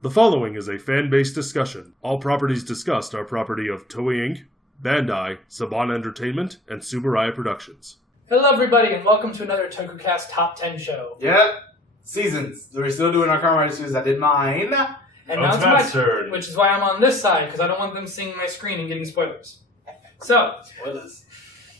The following is a fan-based discussion. All properties discussed are property of Toei Inc., Bandai, Saban Entertainment, and Subaraya Productions. Hello everybody and welcome to another Tokucast Top 10 show. Yep. Seasons. We're still doing our Kamen Rider series. I did mine. And now it's my turn. Which is why I'm on this side, because I don't want them seeing my screen and getting spoilers. So. Spoilers.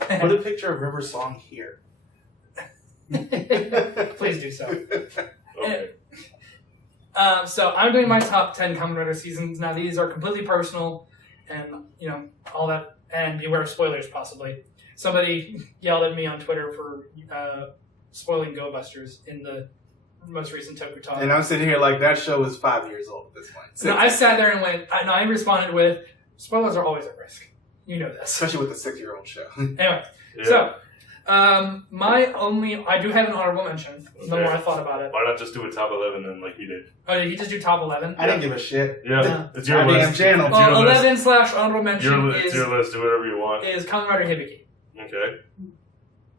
Put a picture of River's song here. Please do so. Okay. So I'm doing my top 10 Kamen Rider seasons. Now these are completely personal and, all that, and beware of spoilers possibly. Somebody yelled at me on Twitter for spoiling Go Busters in the most recent Toku Talk. And I'm sitting here like that show is 5 years old at this point. No, I sat there and went, I responded with, spoilers are always at risk. You know this. Especially with the 6-year-old show. Anyway, so, I do have an honorable mention. Okay. The more I thought about it. Why not just do a top 11 then like you did? Oh, did he just do top 11? I didn't give a shit. Yeah, it's your list. Channel. Well, 11/honorable mention it's your list. Do whatever you want. Is Kamen Rider Hibiki. Okay.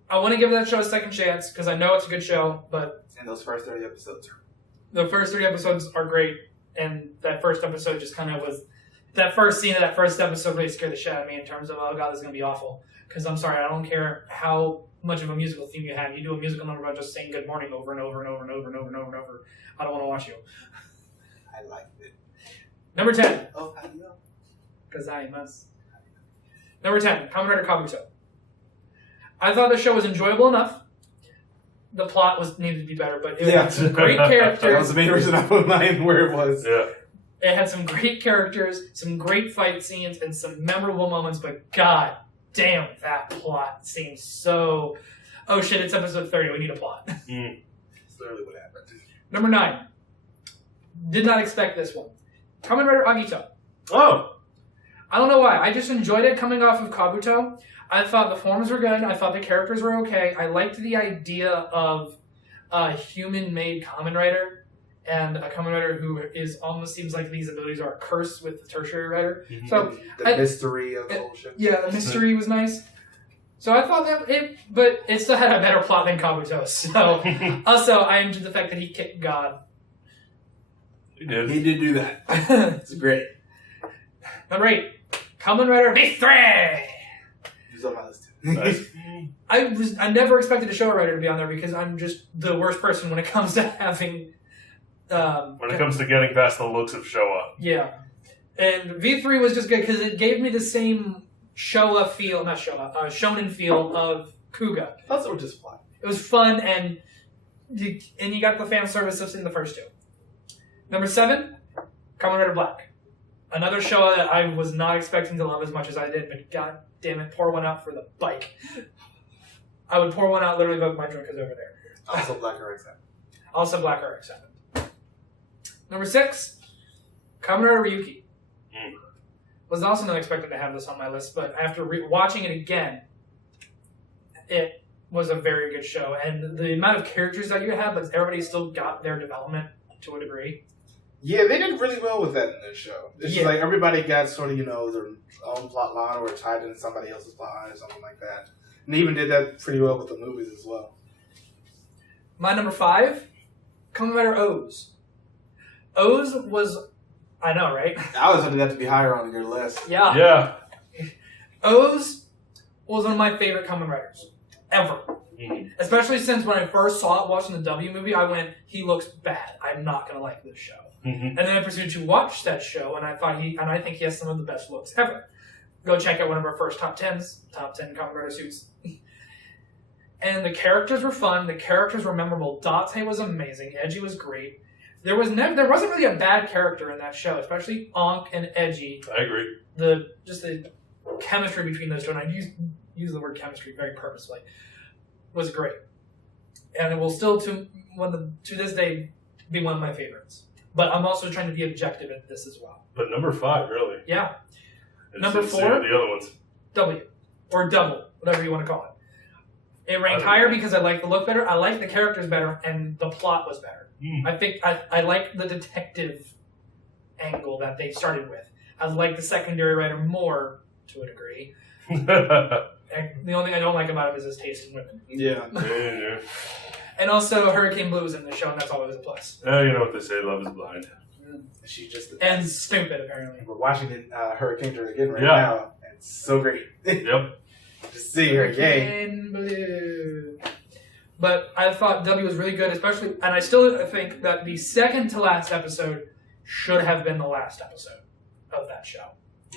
I want to give that show a second chance because I know it's a good show, but... And those first 30 episodes are... The first 3 episodes are great, and that first episode just kind of was... That first scene of that first episode really scared the shit out of me in terms of, oh god, this is going to be awful. Because I'm sorry, I don't care how much of a musical theme you have. You do a musical number about just saying good morning over and over and over and over and over and over and over. I don't want to watch you. I liked it. Number 10. Oh, how do you know? Because I must. Number 10, Kamen Rider Kabuto. I thought the show was enjoyable enough. The plot needed to be better, but it had some great characters. That was the main reason I put mine where it was. Yeah. It had some great characters, some great fight scenes, and some memorable moments, but god damn, that plot seems so... Oh shit, it's episode 30, we need a plot. That's literally what happened. Number 9. Did not expect this one. Kamen Rider Agito. Oh! I don't know why, I just enjoyed it coming off of Kabuto. I thought the forms were good, I thought the characters were okay. I liked the idea of a human-made Kamen Rider. And a Kamen Rider who almost seems like these abilities are a curse with the tertiary rider. Mm-hmm. So the mystery of the whole shit. Yeah, the mystery was nice. So I thought but it still had a better plot than Kabuto. So also I enjoyed the fact that he kicked God. He did. He did do that. It's great. Number 8, Kamen Rider V3. He's on my list. Nice. I never expected a show writer to be on there because I'm just the worst person when it comes to having. When it comes to getting past the looks of Showa. Yeah. And V3 was just good because it gave me the same Showa feel, not Showa, shonen feel of Kuga. That's what just fun. It was fun and you got the fan services in the first 2. Number 7, Kamen Rider Black. Another Showa that I was not expecting to love as much as I did, but god damn it, pour one out for the bike. I would pour one out literally, but my drink is over there. Also Black RX-7. Also Black RX-7. Number 6, Kamen Rider Ryuki. Was also not expecting to have this on my list, but after watching it again, it was a very good show. And the amount of characters that you have, but everybody still got their development to a degree. Yeah, they did really well with that in this show. It's just like everybody got sort of, their own plot line or tied into somebody else's plot line or something like that. And they even did that pretty well with the movies as well. My number 5, Kamen Rider O's. O's was, I know, right? I was hoping that to be higher on your list. Yeah. Yeah. O's was one of my favorite Kamen Riders ever. Especially since when I first saw it watching the W movie, I went, he looks bad. I'm not going to like this show. And then I proceeded to watch that show, and I think he has some of the best looks ever. Go check out one of our first top 10 Kamen Rider suits. And the characters were fun. The characters were memorable. Date was amazing. Edgy was great. There wasn't really a bad character in that show, especially Ankh and Edgy. I agree. The chemistry between those two, and I use the word chemistry very purposefully, was great. And it will still, to this day, be one of my favorites. But I'm also trying to be objective at this as well. But number 5, really? Yeah. Number 4? The other ones. W. Or double, whatever you want to call it. It ranked higher because I liked the look better, I liked the characters better, and the plot was better. I think I like the detective angle that they started with. I like the secondary writer more to a degree. And the only thing I don't like about him is his taste in women. Yeah. And also Hurricane Blue was in the show, and that's always a plus. You know what they say, love is blind. She's just the and best. stupid apparently. We're watching Hurricane again right now. And it's so great. Yep. Just see her, yay. Hurricane Blue. But I thought W was really good, especially, and I still think that the second to last episode should have been the last episode of that show.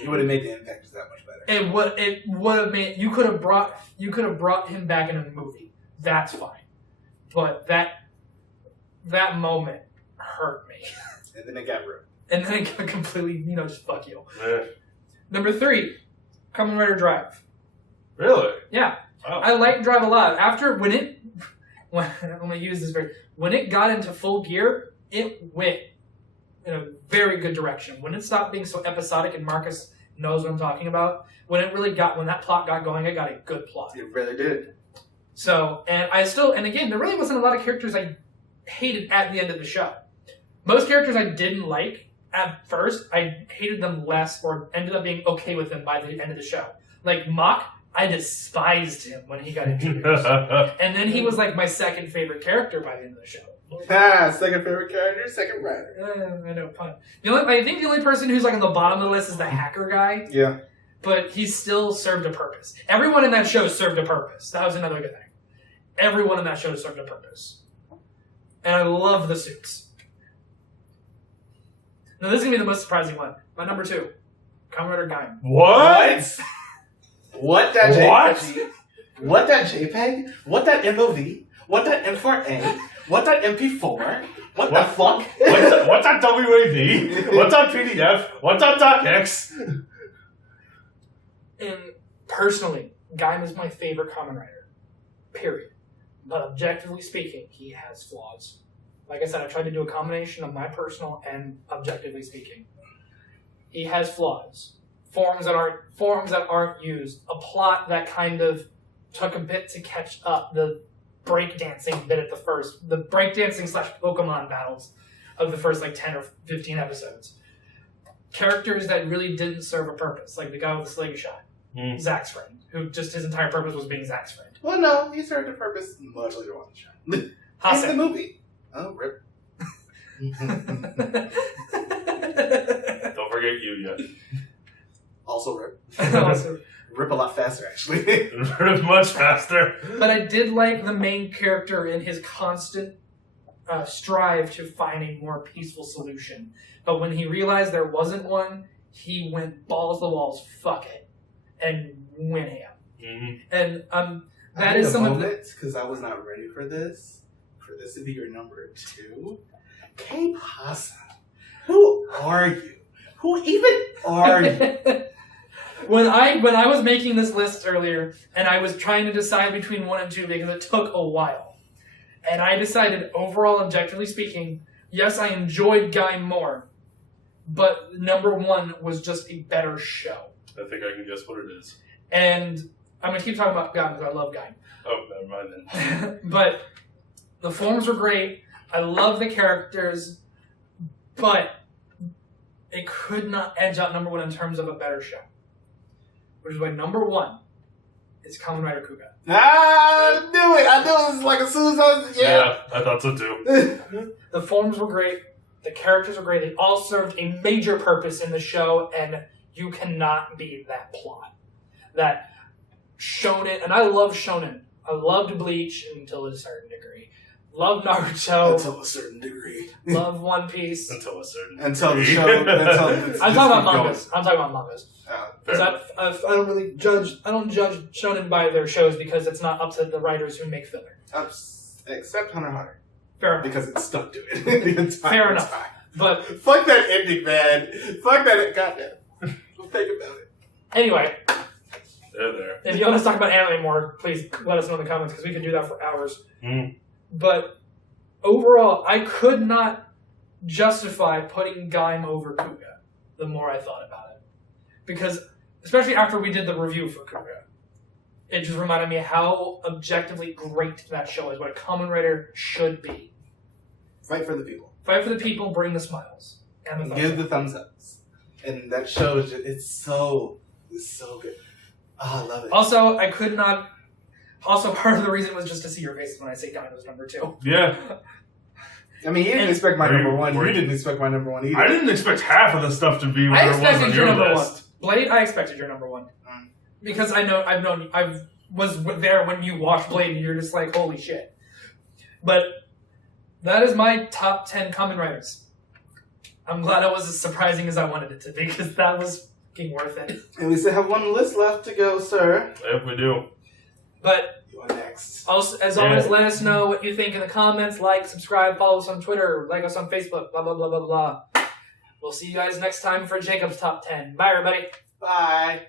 It would have made the impact that much better. It would have made you could have brought him back in a movie. That's fine, but that moment hurt me. And then it got ruined. And then it got completely, just fuck you. Yeah. Number 3, Kamen Rider Drive. Really? Yeah. Oh. I like Drive a lot. After, when I'm going to use this very, when it got into full gear, it went in a very good direction. When it stopped being so episodic, and Marcus knows what I'm talking about, when that plot got going, it got a good plot. It really did. So, and again, there really wasn't a lot of characters I hated at the end of the show. Most characters I didn't like at first, I hated them less or ended up being okay with them by the end of the show. Like Mach, I despised him when he got introduced. And then he was like my second favorite character by the end of the show. Second favorite character, second rider. I know, pun. I think the only person who's like on the bottom of the list is the hacker guy. Yeah. But he still served a purpose. Everyone in that show served a purpose. That was another good thing. Everyone in that show served a purpose. And I love the suits. Now, this is going to be the most surprising one. My number 2, Kamen Rider Gaim. What? What that What? JPG? What that JPEG? What that MOV? What that M4A? What that MP4? What the fuck? What's that WAV? What's that PDF? What's that .x? And personally, Gaim is my favorite Kamen Rider. Period. But objectively speaking, he has flaws. Like I said, I tried to do a combination of my personal and objectively speaking. He has flaws. Forms that aren't used. A plot that kind of took a bit to catch up. The breakdancing bit at the breakdancing / Pokemon battles of the first 10 or 15 episodes. Characters that really didn't serve a purpose, like the guy with the slingshot, Zack's friend, who just his entire purpose was being Zack's friend. Well, no, he served a purpose much later on the show. In the movie. Oh, rip. Don't forget Yuya. Also rip. Also, Rip a lot faster, actually. Much faster. but I did like the main character in his constant strive to find a more peaceful solution. But when he realized there wasn't one, he went balls to the walls, fuck it, and went ham. Mm-hmm. And that is some of the... because I was not ready for this. For this to be your number 2. K-Pasa. Who are you? Who even are you? When I was making this list earlier, and I was trying to decide between 1 and 2 because it took a while, and I decided overall, objectively speaking, yes, I enjoyed Gaim more, but number 1 was just a better show. I think I can guess what it is. And I'm going to keep talking about Gaim because I love Gaim. Oh, never mind then. But the forms were great. I love the characters, but it could not edge out number 1 in terms of a better show. Which is why number 1 is Kamen Rider Kuga. I knew it. I knew it was like as soon as I was... Yeah, I thought so too. The forms were great. The characters were great. They all served a major purpose in the show, and you cannot beat that plot. That shonen, and I love shonen. I loved Bleach until a certain degree. Love Naruto. Until a certain degree. Love One Piece. Until a certain Until the degree. show... I'm talking about mangas. I'm talking about mangas. Because Fair I don't really judge. I don't judge shonen by their shows because it's not up to the writers who make filler. Except Hunter x Hunter. Fair enough. Because it stuck to it the entire Fair enough. time. But Fuck that ending, man. Fuck that. Goddamn. Don't think about it. anyway, There. if you want us to talk about anime more, please let us know in the comments because we could do that for hours. But overall, I could not justify putting Gaim over Kuga the more I thought about it. Because, especially after we did the review for Kuga, it just reminded me how objectively great that show is, what a Kamen Rider should be. Fight for the people. Fight for the people, bring the smiles. And the thumbs Give up. the thumbs ups. And that shows it's so good. Oh, I love it. Also, I could not... Also, part of the reason was just to see your faces when I say Gaim was number 2. Yeah. I mean, you didn't expect my number one. You didn't expect my number one either. I didn't expect half of the stuff to be where it was on your number list. one. Blade, I expected your number one. Because I was there when you watched Blade and you're just like, holy shit. But that is my top 10 Kamen Riders. I'm glad it was as surprising as I wanted it to be, because that was fucking worth it. And we still have one list left to go, sir. Yep, we do. But you are next. Also, as always, let us know what you think in the comments. Like, subscribe, follow us on Twitter, like us on Facebook, blah, blah, blah, blah, blah. We'll see you guys next time for Jacob's Top 10. Bye, everybody. Bye.